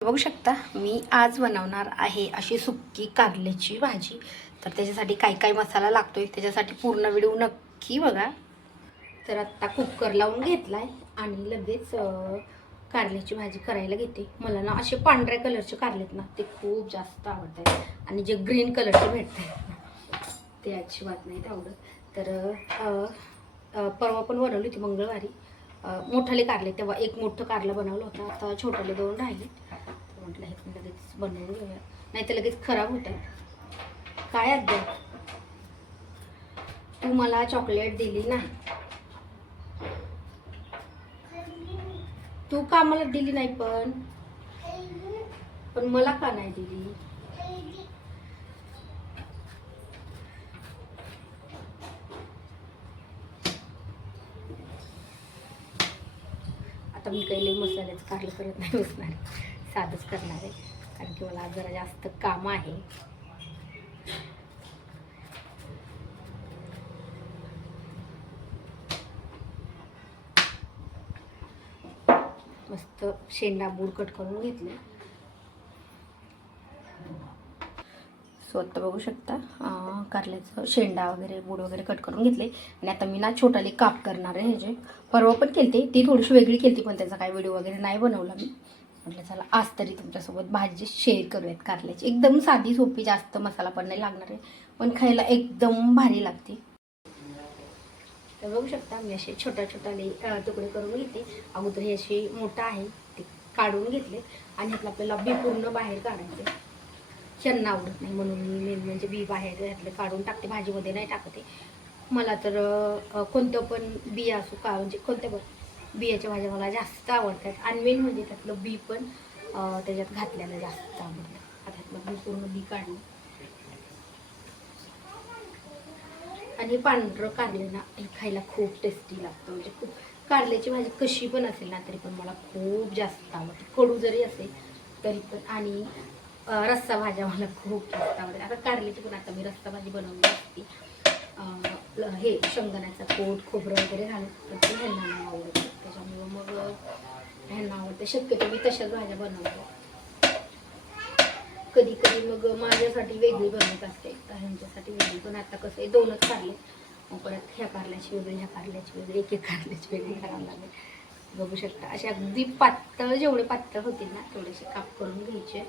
बघू शकता मी आज बनवणार आहे अशी सुक्की कारल्याची भाजी. तर त्याच्यासाठी काय काय मसाला लागतोय त्याच्यासाठी पूर्ण व्हिडिओ नक्की बघा. तर आत्ता कुकर लावून घेतलाय आणि लगेच कारल्याची भाजी करायला घेते. मला ना असे पांढऱ्या कलरचे कारलेत ना ते खूप जास्त आवडत आहेत आणि जे ग्रीन कलरचे भेटत आहेत ना ते अजिबात नाहीत आवडत. तर परवा पण बनवली होती मंगळवारी मोठाले कारले, तेव्हा एक मोठं कारलं बनवलं होतं. आता छोटाले 2 राहिले. तर म्हटलं हे पण लगेच बनवून घेऊया, नाही तर लगेच खराब होतात. काय अद्याप तू मला चॉकलेट दिली नाही, तू का मला दिली नाही, पण मला का नाही दिली? आता मी काही लई मसाल्याचं कारलं करत नाही बसणार, साधंच करणार आहे कारण की मला आज जरा जास्त काम आहे. मस्त शेंडा बूड कट करून घेतले. सो आता बघू शकता कारल्याचं शेंडा वगैरे बूड वगैरे कट करून घेतले. आणि आता मी ना छोटाले काप करणार आहे. ह्याचे परवा पण केलते, ती थोडीशी वेगळी केलती पण त्याचा काही व्हिडिओ वगैरे नाही बनवला मी. म्हटलं चला आज तरी तुमच्यासोबत भाजी शेअर करूयात कारल्याची. एकदम साधी सोपी, जास्त मसाला पण नाही लागणार आहे, पण खायला एकदम भारी लागते. तर बघू शकता मी असे छोट्या छोट्याले तुकडे करून घेते. अगोदर हे असे मोठा आहे ते काढून घेतले आणि ह्यातलं आपल्याला बी पूर्ण बाहेर काढायचे. त्यांना आवडत नाही म्हणून मी म्हणजे बी बाहेर ह्यातलं काढून टाकते, भाजीमध्ये नाही टाकते. मला तर कोणतं पण बी असो का म्हणजे कोणत्या पण बियाच्या भाज्या मला जास्त आवडतात. आणि मेन म्हणजे त्यातलं बी पण त्याच्यात घातल्याला जास्त आवडतं. आता ह्यातलं बी पूर्ण बी काढलं आणि पांढरं कारलं ना हे खायला खूप टेस्टी लागतं. म्हणजे खूप कारल्याची भाजी कशी पण असेल ना तरी पण मला खूप जास्त आवडते, कडू जरी असेल तरी पण. आणि रस्सा भाज्या मला खूप जास्त आवडते. आता कारल्याची पण आता मी रस्सा भाजी बनवली असती हे शेंगदाण्याचा कोट खोबरं वगैरे घालून, तर ते ह्यांना नाही आवडत. त्याच्यामुळं मग ह्यांना आवडते. शक्यतो मी तशाच भाज्या बनवते. कधी कधी मग माझ्यासाठी वेगळी बनवत असते, तर ह्यांच्यासाठी वेगळी. पण आता कसं आहे 2च कारले, मग परत ह्या कारल्याची वेगळी ह्या कारल्याची वेगळी एक कारल्याची वेगळी करावं लागेल. बघू शकता असे अगदी पातळ, जेवढे पातळ होतील ना तेवढेसे काप करून घ्यायचे.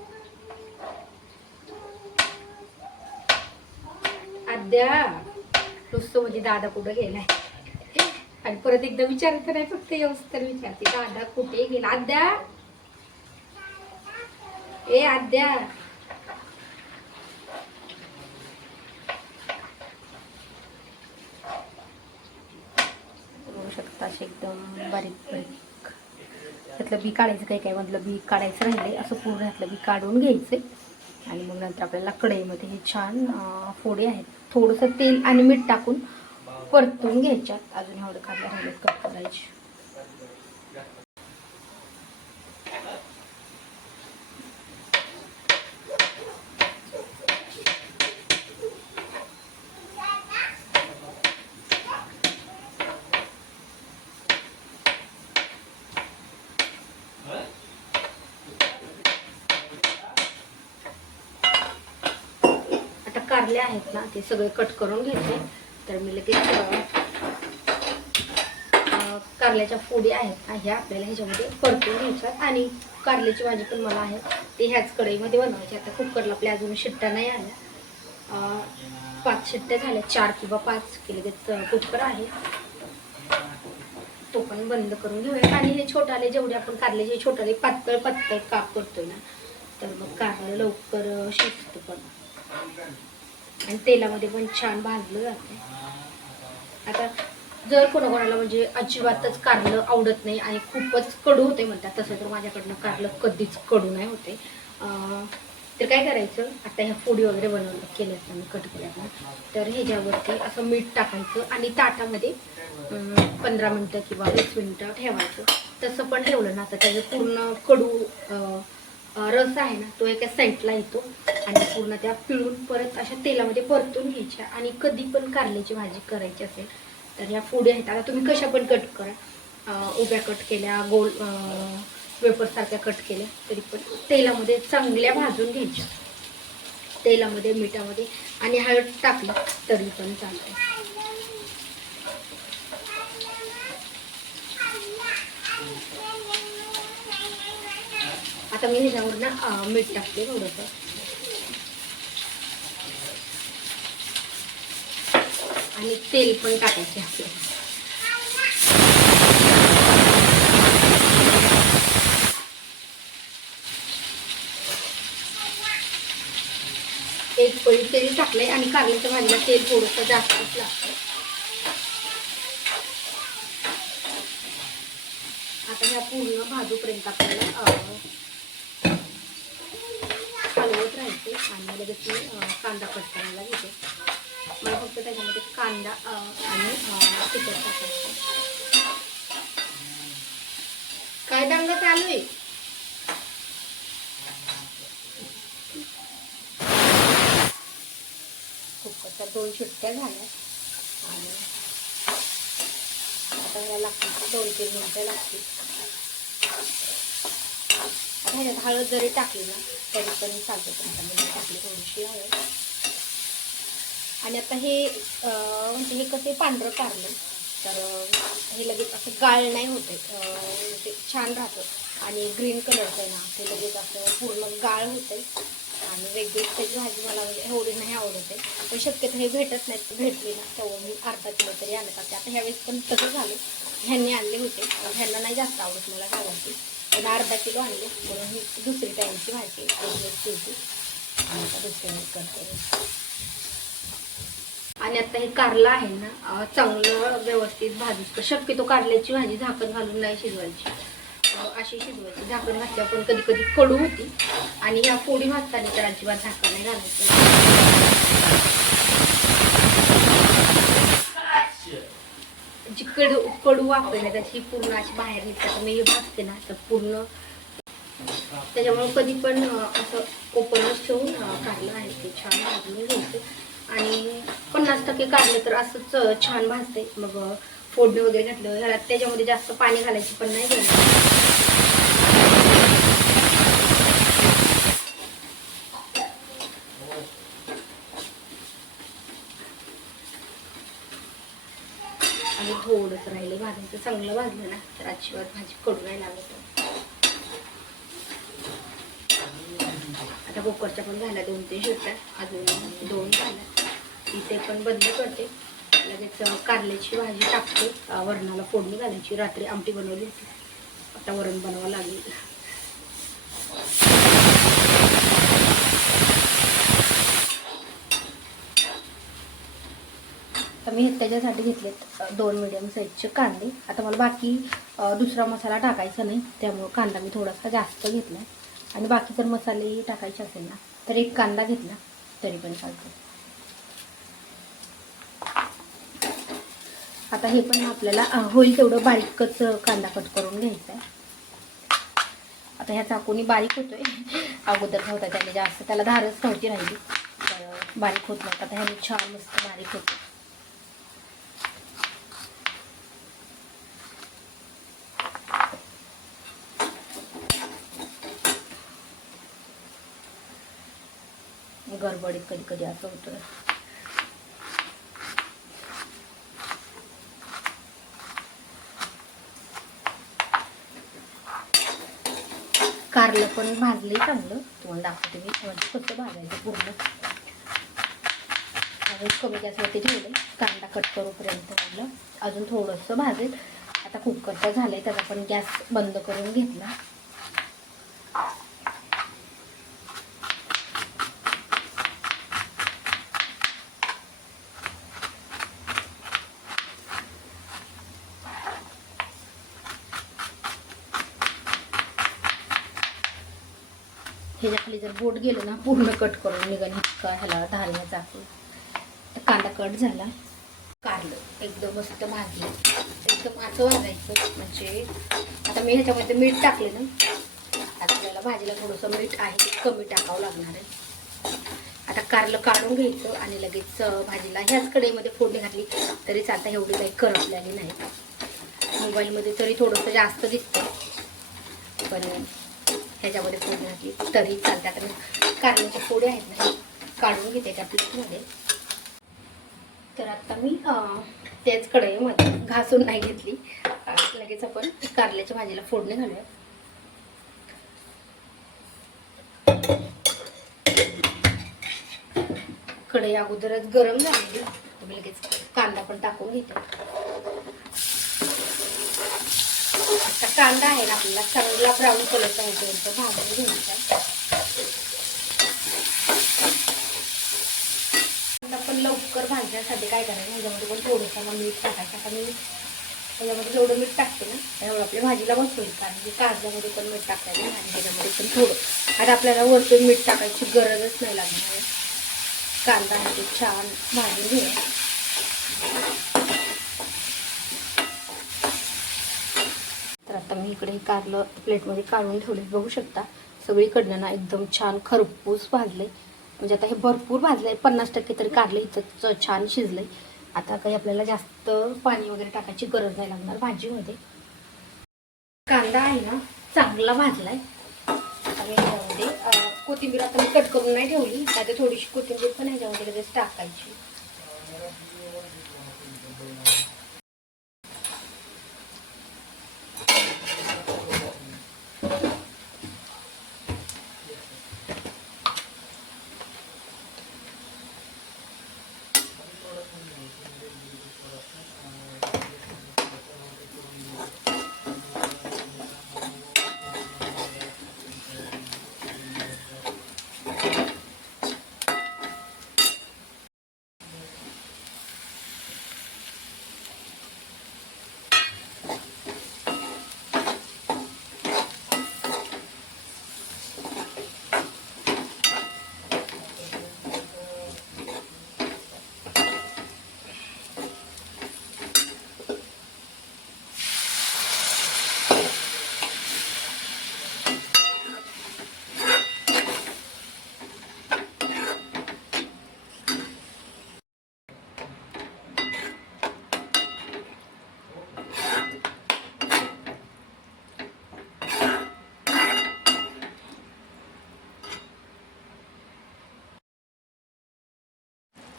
आद्या नुसतं म्हणजे दादा कुठं गेलाय आणि परत एकदा विचारत नाही, फक्त व्यवस्थित तर विचारते दादा कुठे गेला. आद्या, ए आद्या, बघू शकता असे एकदम बारीक बारीक. त्यातलं बी काढायचं, काही काय मधलं बी काढायचं राहिले असं पूर्ण ह्यातलं बी काढून घ्यायचे. आणि मग नंतर आपल्याला कढईमध्ये हे छान फोडे आहेत थोडंसं तेल आणि मीठ टाकून परतून घ्यायच्यात. अजून एवढं कारलं राहिले कट करायचे. आता कारले आहेत ना ते सगळे कट करून घ्यायचे. तर मी लगेच कारल्याच्या फोडी आहेत ना ह्या आपल्याला ह्याच्यामध्ये परतून घ्यायच्यात. आणि कारल्याची भाजी पण मला आहे ते ह्याच कढईमध्ये बनवायची. आता कुकरला आपल्या अजून शिट्ट्या नाही आल्या, 5 शिट्ट्या झाल्या, 4 किंवा 5 की लगेच कुकर आहे तो पण बंद करून घेऊया. आणि हे छोटाले जेवढे आपण कारल्याचे छोटाले पातळ पातळ काप करतोय ना तर मग कारलं लवकर शिजतं पण आणि तेलामध्ये पण छान भाजलं जातं. आता जर कोणाकोणाला म्हणजे अजिबातच कारलं आवडत नाही आणि खूपच कडू होते म्हणतात, तसं तर माझ्याकडनं कारलं कधीच कडू नाही होते. तर काय करायचं, आता ह्या फोडी वगैरे केल्यात मी कट केल्यात ना, तर ह्याच्यावरती असं मीठ टाकायचं आणि ताटामध्ये 15 मिनटं किंवा 20 मिनटं ठेवायचं. तसं पण ठेवलं ना तर त्याचं पूर्ण कडू रस आहे ना तो एका साईडला येतो आणि पूर्ण त्या पिळून परत अशा तेलामध्ये परतून घ्यायच्या. आणि कधी पण कारल्याची भाजी करायची असेल तर ह्या फोडी आहेत, आता तुम्ही कशा पण कट करा, उभ्या कट केल्या, गोल वेफरसारख्या कट केल्या तरी पण तेलामध्ये चांगल्या भाजून घ्यायच्या. तेलामध्ये, मिठामध्ये आणि हळद टाकली तरी पण चालते. आता मी ह्याच्यावर ना मीठ टाकते थोडंसं. आणि तेल पण टाकायचे आपल्याला. एक पळी तेल टाकलंय आणि कारल्याच्या भाजीला तेल थोडंसं जास्तच लागतं. आता ह्या पूर्ण भाजूपर्यंत आपल्याला हलवत राहायचे आणि लगेच कांदा कट करायला घेते. मला फक्त त्याच्यामध्ये कांदा आणि तिखट टाकायचं. काय दंगा चालू आहे? कुकरच्या 2 शिट्ट्या झाल्या आणि आता ह्याला लागतील 2-3 मिनिटं लागतील. ह्याच्यात हळद जरी टाकली ना तरी पण चालते, पण मी टाकली थोडीशी हळद. आणि आता हे म्हणजे हे कसे पांढरं कारलं तर हे लगेच असं गाळ नाही होते, ते छान राहतं. आणि ग्रीन कलरचं आहे ना ते लगेच असं पूर्ण गाळ होते आणि वेगळीच त्याची भाजी मला म्हणजे एवढी नाही आवडते. पण शक्यतो हे भेटत नाहीत, भेटली ना तेव्हा मी अर्धा किलो तरी आणत असते. आता ह्यावेळेस पण तसं झालं, ह्यांनी आणले होते, ह्यांना नाही जास्त आवडत मला घालायची, पण अर्धा किलो आणले म्हणून ही दुसरी टाईमची भाजी केली आणि आता दुसऱ्या करते. आणि आता हे कारलं आहे ना चांगलं व्यवस्थित भाजून. शक्यतो कारल्याची भाजी झाकण घालून नाही शिजवायची, अशी शिजवायची. झाकण घातल्यावर पण कधी कधी कडू होती आणि ह्या फोडी भाजताना तर अजिबात झाकण नाही घालायचं. जी कडू वाफे ना त्याची पूर्ण अशी बाहेर निघतात. मी भाजते ना तर पूर्ण, त्याच्यामुळे कधी पण असं ओपनच ठेवून कारलं आहे ते छान भाजून घ्यायचं. आणि 50% कारलं तर असंच छान भाजते. मग फोडणी वगैरे घातलं ह्याला त्याच्यामध्ये जास्त पाणी घालायची पण नाही घ्यायचं. आणि थोडंच राहिले भाजायचं. चांगलं भाजलं ना तर अजिबात भाजी कडू नाही लागत. आता कुकरच्या पण झाल्या 2-3 शिट्ट्या, अजून 2 झाल्या. इथे पण बंद करते. लगेच कारल्याची भाजी टाकते. वरणाला फोडणी घालायची. रात्री आमटी बनवली होती, आता वरण बनवावं लागेल. तर मी त्याच्यासाठी घेतलेत 2 मीडियम साईजचे कांदे. आता मला बाकी दुसरा मसाला टाकायचा नाही, त्यामुळं कांदा मी थोडासा जास्त घेतला. आणि बाकी जर मसाले टाकायचे असेल ना तर 1 कांदा घेतला तरी पण चालतो. आता हे पण आपल्याला होईल तेवढं बारीकच कांदा कट करून घ्यायचा आहे. आता ह्या चाकूनी बारीक होतोय, अगोदर नव्हता त्याने जास्त, त्याला धारच नव्हती राहिली तर बारीक होत नव्हता. आता ह्याने छान मस्त बारीक होतं. गडबडीत कधी कधी असं होतं. कारलं पण भाजले चांगलं, तुम्हाला दाखवते मी म्हणजे कसं भाजायचं पूर्ण. अजून कमी गॅसवरती ठेवलं, कांदा कट करूपर्यंत म्हटलं अजून थोडंसं भाजेल. आता कुकरचा झालंय, त्याचा पण गॅस बंद करून घेतला. ह्याच्या खाली जर बोट गेलं ना पूर्ण कट करून निघाल इतका ह्याला धारला चाकू. तर कांदा कट झाला, कारलं एकदम मस्त भाजलं. एकदम असं भाजायचं म्हणजे आता मी ह्याच्यामध्ये मीठ टाकले ना, आपल्याला भाजीला थोडंसं मीठ आहे ते कमी टाकावं लागणार आहे. आता कारलं काढून घ्यायचं आणि लगेच भाजीला ह्याच कढईमध्ये फोडणी घातली तरी चालतं, एवढी काही करपलेली नाही. मोबाईलमध्ये तरी थोडंसं जास्त दिसतं पण ह्याच्यामध्ये फोडणी घातली तरी चालते. आता मी कारल्याच्या फोडी आहेत ना काढून घेते त्या प्लेटमध्ये. तर आता मी तेच कढईमध्ये घासून नाही घेतली, लगेच आपण कारल्याच्या भाजीला फोडणी घालूया. कढई अगोदरच गरम झालेली, तुम्ही लगेच कांदा पण टाकून घेते. आता कांदा आहे ना आपल्याला चांगला ब्राऊन कलरचा होतो भाजून घ्यायचा. आपण लवकर भाजण्यासाठी काय करायचं, ह्याच्यामध्ये पण थोडंसं मीठ टाकायचं. आता मी ह्याच्यामध्ये जेवढं मीठ टाकते ना त्यामुळे आपल्या भाजीला बसतो, कारण की कांद्यामध्ये पण मीठ टाकायचं आणि ह्याच्यामध्ये पण थोडं. आता आपल्याला वरतून मीठ टाकायची गरजच नाही लागणार. कांदा आहे ते छान भाजून घेऊया. तर आता मी इकडे कारलं प्लेटमध्ये काढून ठेवले, बघू शकता सगळीकडनं ना एकदम छान खरपूस भाजले. म्हणजे आता हे भरपूर भाजलंय, 50% तरी कारलं इथं छान शिजलंय. आता काही आपल्याला जास्त पाणी वगैरे टाकायची गरज नाही लागणार भाजीमध्ये. कांदा आहे ना चांगला भाजलाय. आता मी ह्याच्यामध्ये कोथिंबीर आता मी कट करून नाही ठेवली, आता थोडीशी कोथिंबीर पण ह्याच्यामध्ये लगेच टाकायची.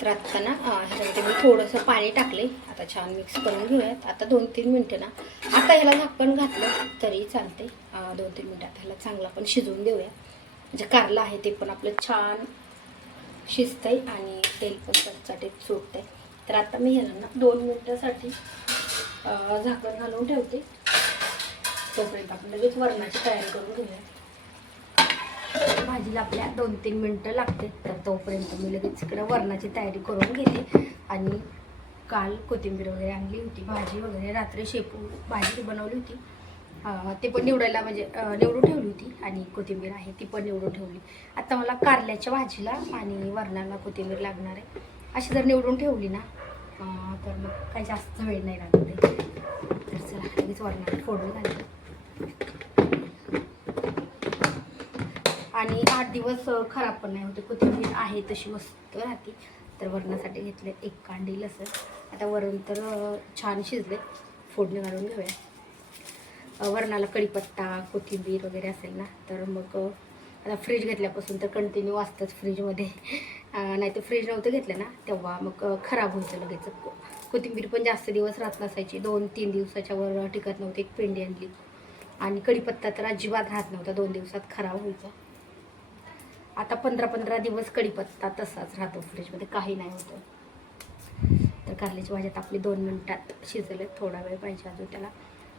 तर आता ना ह्याच्यामध्ये मी थोडंसं पाणी टाकले. आता छान मिक्स करून घेऊयात. आता 2-3 मिनटं ना आता ह्याला झाकण घातलं तरी चालते. 2-3 मिनटात ह्याला चांगला पण शिजवून देऊया. म्हणजे कारलं आहे ते पण आपलं छान शिजतंय आणि तेल पण चटचटीत सुटतंय. तर आता मी ह्याला ना 2 मिनटासाठी झाकण घालून ठेवते. तोपर्यंत आपण लगेच वरणाची तयारी करून घेऊया. भाजीला आपल्या 2-3 मिनटं लागते. तर तोपर्यंत मी लगेच इकडे वरणाची तयारी करून घेते. आणि काल कोथिंबीर वगैरे आणली होती, भाजी वगैरे रात्री शेपू भाजी बनवली होती, ते पण निवडायला म्हणजे निवडून ठेवली होती. आणि कोथिंबीर आहे ती पण निवडून ठेवली. आता मला कारल्याच्या भाजीला आणि वरणाला कोथिंबीर लागणार आहे. अशी जर निवडून ठेवली ना तर मग काही जास्त वेळ नाही लागत आहे. तर चला लगेच वरणाला फोडणी घालते. आणि 8 दिवस खराब पण नाही होते, कोथिंबीर आहे तशी मस्त राहते. तर वरणासाठी घेतले 1 कांडी लसूण. आता वरण तर छान शिजले, फोडणी घालून घेऊया. वरणाला कढीपत्ता कोथिंबीर वगैरे असेल ना तर मग आता फ्रीज घेतल्यापासून तर कंटिन्यू असतंच फ्रीजमध्ये. नाही तर फ्रीज नव्हतं घेतलं ना तेव्हा मग खराब व्हायचं लगेच. कोथिंबीर पण जास्त दिवस राहत नसायची, 2-3 दिवसाच्या वर टिकत नव्हती. एक पेंडी आणली. आणि कढीपत्ता तर अजिबात राहत नव्हता, 2 दिवसात खराब व्हायचा. आता 15-15 दिवस कढीपत्ता तसाच राहतो फ्रीजमध्ये, काही नाही होतं. तर कारल्याची भाजी आपली 2 मिनटात शिजले, थोडा वेळ पाहिजे अजून त्याला.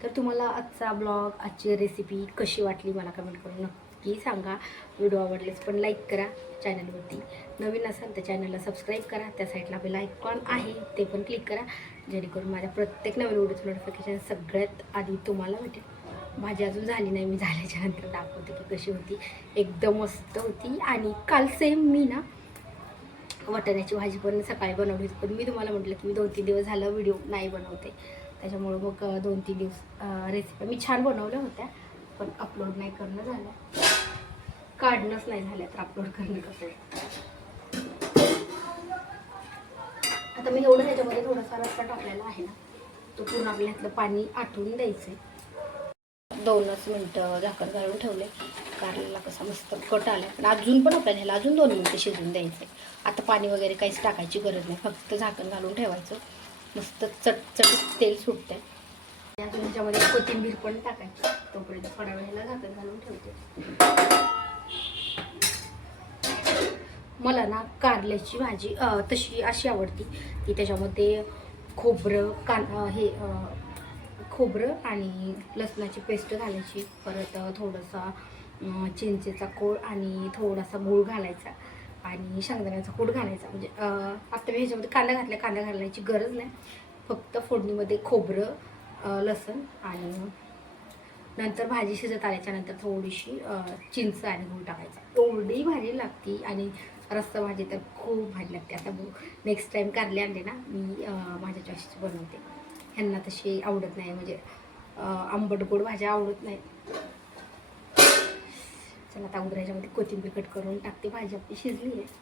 तर तुम्हाला आजचा ब्लॉग आजची रेसिपी कशी वाटली मला कमेंट करून नक्की सांगा. व्हिडिओ आवडलेच पण लाईक करा. चॅनलवरती नवीन असाल तर चॅनलला सबस्क्राईब करा. त्या साईडला बेल आयकॉन आहे ते पण क्लिक करा, जेणेकरून माझ्या प्रत्येक नवीन व्हिडिओचं नोटिफिकेशन सगळ्यात आधी तुम्हाला भेटेल. भाजी अजून झाली नाही, मी झाल्याच्या नंतर दाखवते की कशी होती. एकदम मस्त होती. आणि काल सेम मी ना वाटाण्याची भाजी पण सकाळी बनवली होती, पण मी तुम्हाला म्हटलं की मी 2-3 दिवस झालं व्हिडिओ नाही बनवते, त्याच्यामुळं मग 2-3 दिवस रेसिपी मी छान बनवल्या होत्या पण अपलोड नाही करणं झालं, काढणंच नाही झालं. तर अपलोड करणं कसं आहे. आता मी एवढं ह्याच्यामध्ये थोडासा रस्सा टाकलेला आहे ना, तो पूर्ण आपल्या ह्यातलं पाणी आटवून द्यायचं आहे. 2च मिनटं झाकण घालून ठेवले. कारल्याला कसा मस्त कट आला, पण अजून पण आपल्याला ह्याला अजून 2 मिनटं शिजून द्यायचं. आता पाणी वगैरे काहीच टाकायची गरज नाही, फक्त झाकण घालून ठेवायचं. मस्त चटचट तेल सुटतंय. अजून ह्याच्यामध्ये कोथिंबीर पण टाकायची. तोपर्यंत थोड्या वेळेला झाकण घालून ठेवते. मला ना कारल्याची भाजी तशी अशी आवडती की त्याच्यामध्ये खोबरं खोबरं आणि लसणाची पेस्ट घालायची. परत थोडंसा चिंचेचा कोळ आणि थोडासा गूळ घालायचा आणि शेंगदाण्याचा कूट घालायचा. म्हणजे आता मी ह्याच्यामध्ये कांदा घालायची गरज नाही. फक्त फोडणीमध्ये खोबरं, लसण आणि नंतर भाजी शिजत आल्याच्यानंतर थोडीशी चिंच आणि गूळ टाकायचा. एवढी भाजी लागती आणि रस्सा भाजी तर खूप भाजी लागते. आता नेक्स्ट टाईम कारले आणले ना मी माझ्या चॉईसची बनवते. ह्यांना तशी आवडत नाही, म्हणजे आंबट गोड भाज्या आवडत नाही. चला आता अगोदर ह्याच्यामध्ये कोथिंबीर कट करून टाकते. भाजी आपली शिजली आहे.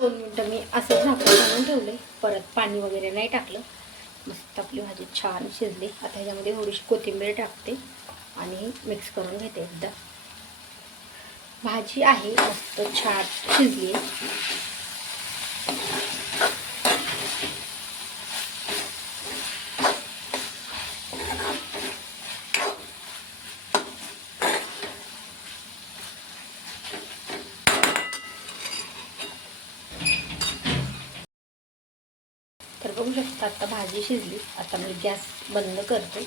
2 मिनटं मी असं झाकण घालून ठेवले. परत पाणी वगैरे नाही टाकलं. मस्त आपली भाजी छान शिजली. आता ह्याच्यामध्ये थोडीशी कोथिंबीर टाकते आणि मिक्स करून घेते एकदा. भाजी आहे मस्त छान शिजली आहे. तर बघू शकता आता भाजी शिजली. आता मी गॅस बंद करते.